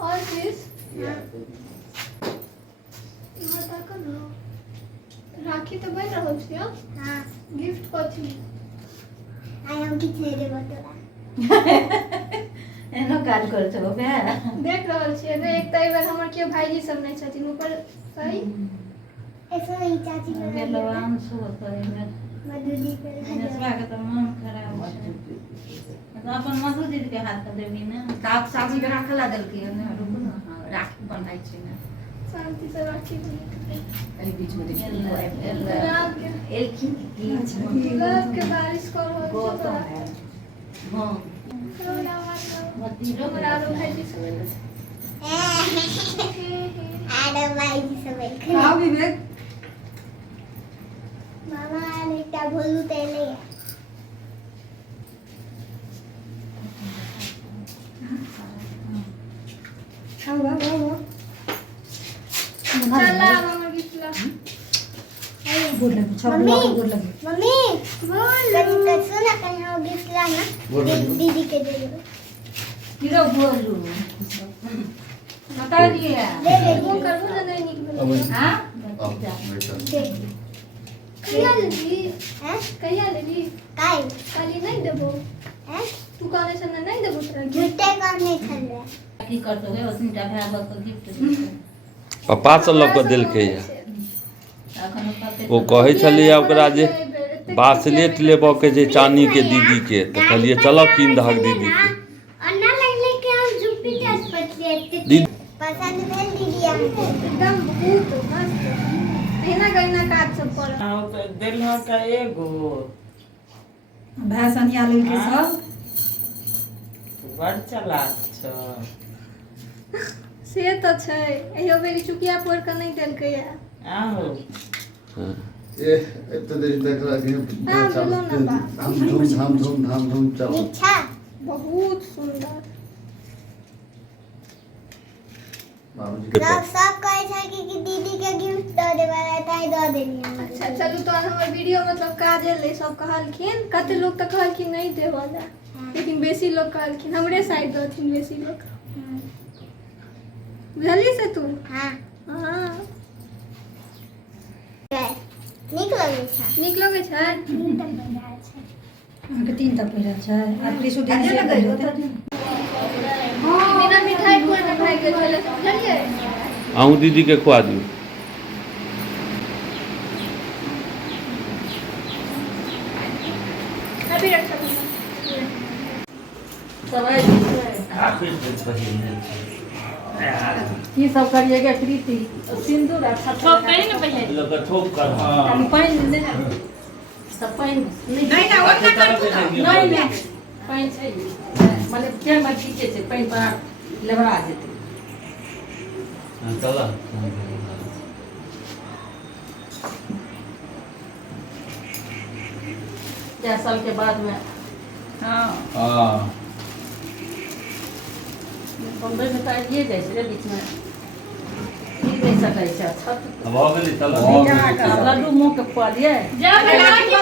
और प्लीज राखी तो बन रहल छी। हां गिफ्ट कथि आइ हम किछ नै देबो तोरा एनो काज कर छो बे देख रहल छी ने। एक त एबर हमर के भाईजी सब नै छथिन ऊपर सही ऐसे ही चाची के लवान सो करे में मधुजी के नसवा के तो मन खराब है। तो अपन मधु दीदी के हाथ पे देबी ना साफ साजी के राखला देल के ने रुक ना राखी बनाई छै ना शांति से राखी बने एही बीच में देखिए गुलाब के बारिश कर हो तो है हां मतीरो बराबर भाईजी सब आडा भाईजी सब हां विवेक मामा एकटा भोलू तेले वाह चला मामा गिफ्ट ला गुड लगे छपला को गुड लगे मम्मी बोल कनी सुना कनी हम गिफ्ट ला ना दीदी के दे दो किरो बोलू बता दिए दे दे वो करू ना नहीं निकल हां कहिया लेबी हैं कहिया लेबी काली नहीं देबो हैं तू कहले से नहीं देबो तोरा झूठे कहने छले की करतो है उसनीटा भाई बाप को गिफ्ट पापा से लग के देलकै वो कहे छलिए ओकरा जे ब्रासलेट लेबो के जे चांदी के दीदी के तो कहलिए चलो कीन दहक दीदी के अन्ना लगले के हम जुपिटर पटले दीदी पसंद भेल दीदी एकदम बहुत मस्त एना गइना काज सब पर हां तो देलहा का एगो भाषणिया लेल के सब बड़ चलाक छ से तो छै एहो बेरी चुकिया पोर के नहीं देलकै या आहो ए तो देख रहा कि धाम धूम चलो अच्छा बहुत सुंदर सब कहे छै कि दीदी के गिफ्ट द देबा ताई द देनी। अच्छा चलू तो हमर वीडियो मतलब काजे ले सब कहलखिन कते लोग त कहलखिन नहीं देवाला लेकिन बेसी लोग कहलखिन हमरे साइड दथिन बेसी लोग बुझली से तू हां हां नीक लगे छै के तीन तक पहिरा छै आ त्रिशु दिन से बिना मिठाई कोई ना खाई के चले बुझलिए आहू दीदी के खुआ दियो अभी रक्षाबंधन सब आखिर से पहले की सब करिएगा प्रीति सिंदूर अच्छा ठोक कहीं ना पहले लगा ठोक कर हम पानी ले सब पानी नहीं ना ओतना कर नहीं पानी छै माने के में ठीके छै पानी पर लेबरा जेते चला 10 साल के बाद में हां बम्बई में तो ये जैसे बीच में ये नहीं सकै छै छत अब हो गेली चलो लड्डू मुंह के खुआ दिए जा बना के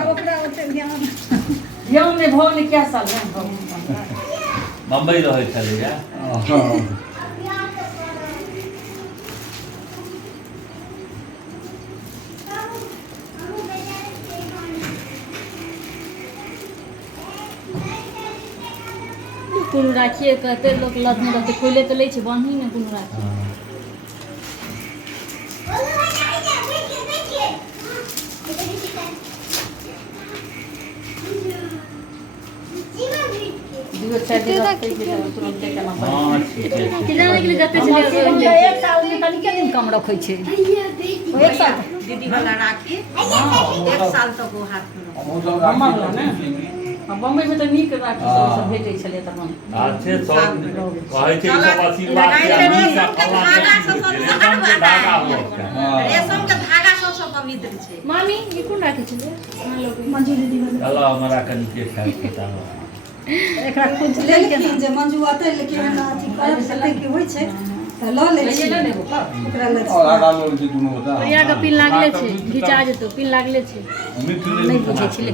अब ओकरा ओते ध्यान में भोग क्या साल में बम्बई रहे छले या कुन राखिए कहते लोग लत में रहते खोले तो ले छै बांधी ने कुन राखी दियो चार दिन रखते के तुरंत के ना हां ठीक है कितना के लिए जाते छले एक साल में तनी के दिन कम रखै छै एक साल दीदी वाला राखी एक साल तक वो हाथ में हमर ला ने बम्बई में तो नीक राखी सब भेटै छले तखन अच्छे सब कहै छै सब आशीर्वाद के हमेशा रेशम के धागा सबसे पवित्र छै मामी ये कुन राखी छले मंजू दीदी वाला चलो हमरा कनी के खाइ के तावा एकरा खोज ले के जे मंजू आते लेकिन अथी करब सकते की होय छै त ल ले छी ओकरा ले और आगा लोग जे दुनो होता प्रिया के पिन लागले छै घिचा जेतो पिन लागले छै मिठ नहीं बुझे छले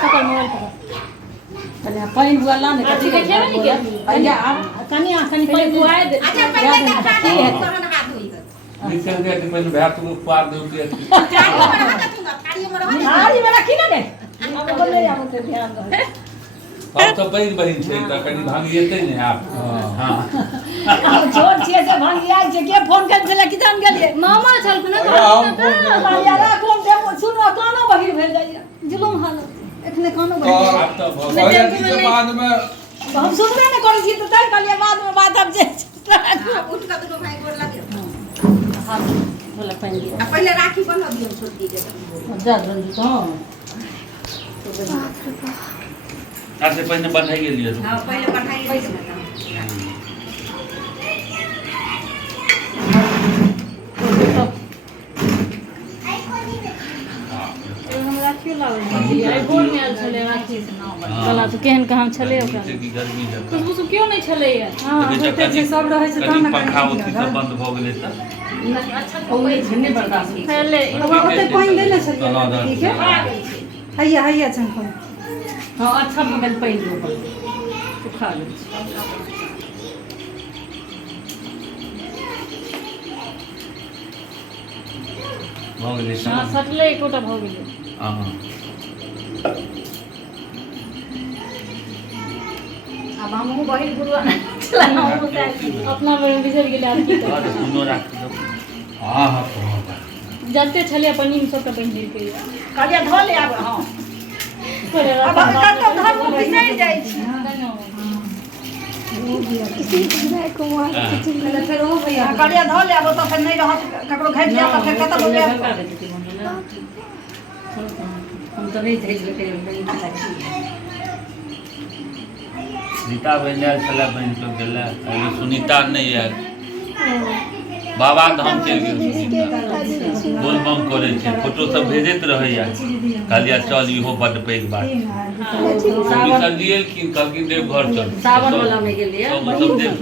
सकल मोबाइल पर पहले पानी हुआ ला ने अच्छी देखे नहीं क्या पहले आप कनिया कनी पहले बुआए दे अच्छा पहले कटा दे तहन हाथ धोई कर निकल गया कि मैंने भात को पार दे दिया थाली में रख दूंगा थाली में रख थाली में रखी ना दे अब बोले जाओ तो ध्यान दो अब तो बहन बहन छे त कनी भांग येते ने आप हां छोट छिए से भांगी आइ छै के फोन कर छले किसान गेलिए मामा छल न यारा कोन दे सुनो कानो बहिर भेल जाइए जुलुम हालत एखने कानो बहिर आप तो के बाद में हम सुनबे न करै छी त तै कहलिए बाद में बात अब जे उठ का तो भाई गोर लगे हां बोला पानी पहले राखी बना दियो छोटी के जा जल्दी तो आसे पहले बढ़ाई गेलिए हां पहले बढ़ाई दे राखियो लावे आई भोर में आल छले राखी गला तो केहन कहां छले ओकरा की गर्मी जब खुशबू क्यों नहीं छले है हां होते छै सब रहै छै तहन पंखा ओती सब बंद भ गेलै त अच्छा ओए झन्ने बर्दाश्त पहले ओते पानी दे ले छलिए ठीक है हैया हैया छन हां अच्छा बगल पानी दो सुखा ले भ गेलै हां सटले एकोटा भ गेलै हां अब हम बहिर गुरुआ चला हम अपना में बिसर गेलै आर की और दुनो राख दो हां हां जते छले पनी में सब बहिन गिर के कालिया धो ले आब हां अब का तो घर में बिसर जाई छी फिर ओ भैया कालिया धो ले आब तो फिर नहीं रहत ककरो घट जा तो फिर कत लोग हम तो नहीं भेज लेते सीता बहन आयल छलै बहन तो गेलै अभी सुनीता नहीं आयल बाबा धाम चलि गेल बोलबम करे छै फोटो सब भेजैत रहैया कहलिया चल इहो बड्ड पैघ बात सावन गेलखिन कहलखिन देव घर चल सावन वाला में गेलिए सब देव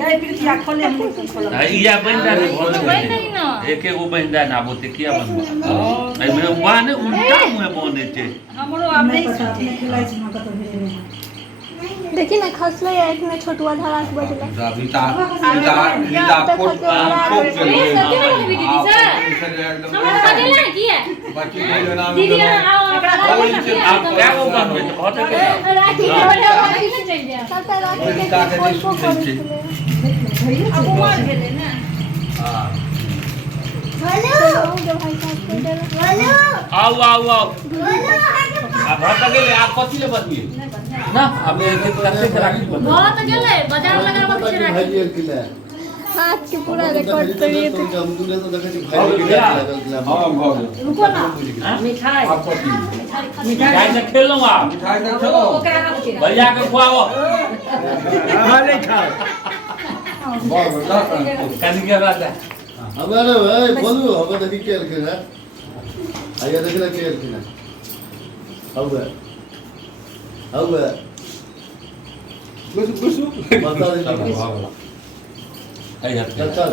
ये पिरतिया खोले हम खोले इया बहिना ने भोज नहीं ना एक एगो बहिना ना बोते किया बनबो एहि में वाह ने उल्टा मुंह बने छै हमरो आप नहीं अपने खिलाई छी ना कतो भेजे देखी ना खसले है इतने छोटुआ धड़ाक बजला विता कोट ठोक चल ए सत्य में दीदी सर हमरा बजेला की है बाकी के नाम दीदी आओ आप क्या वो बनबे त बहुत के राखी के बड़ा राखी में चल जा तब राखी के विता के फोटो सुन छै अब मार गेले ना हां हेलो जो भाई साहब को दे हेलो आओ आओ आओ अब हट गेले आप कथि ले बतिए ना अब एक कते के राखी बन बहुत गेले बाजार लगा के राखी भाई किला हाथ के पूरा रिकॉर्ड करिए तो हम दूले तो देखे छी भाई किला हां भ गेल रुको ना मिठाई आप कथि मिठाई से खेल लो आप मिठाई दे चलो ओकरा हाथ के भैया के खुआओ हां ले खा बहुत कनी के बात है हमारे भाई बोलू हम देखि केल के ना आइए देखला केल के ना आउगा कुछ बता दे चल